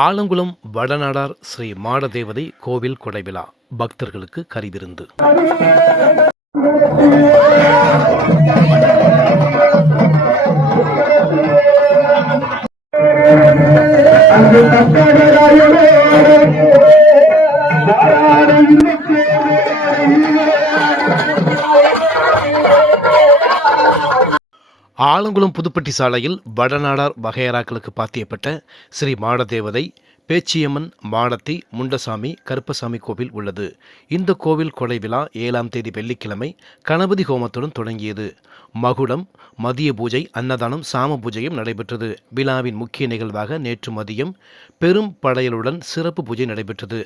ஆலங்குளம் வடநாடார் ஸ்ரீ மாடதேவதை கோவில் கொடைவிழா பக்தர்களுக்கு கரிவிருந்து. ஆலங்குளம் புதுப்பட்டி சாலையில் வடநாடார் வகையறாக்களுக்கு பாத்தியப்பட்ட ஸ்ரீ மாடதேவதை, பேச்சியம்மன், மாடத்தி, முண்டசாமி, கருப்பசாமி கோவில் உள்ளது. இந்த கோவில் கொடை விழா 7ஆம் தேதி வெள்ளிக்கிழமை கணபதி ஹோமத்துடன் தொடங்கியது. மகுடம், மதிய பூஜை, அன்னதானம், சாம பூஜையும் நடைபெற்றது. விழாவின் முக்கிய நிகழ்வாக நேற்று மதியம் பெரும் படையலுடன் சிறப்பு பூஜை நடைபெற்றது.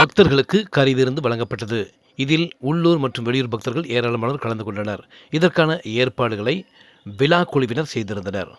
பக்தர்களுக்கு கரிவிருந்து வழங்கப்பட்டது. இதில் உள்ளூர் மற்றும் வெளியூர் பக்தர்கள் ஏராளமானோர் கலந்து கொண்டனர். இதற்கான ஏற்பாடுகளை விழா குழுவினர் செய்திருந்தனர்.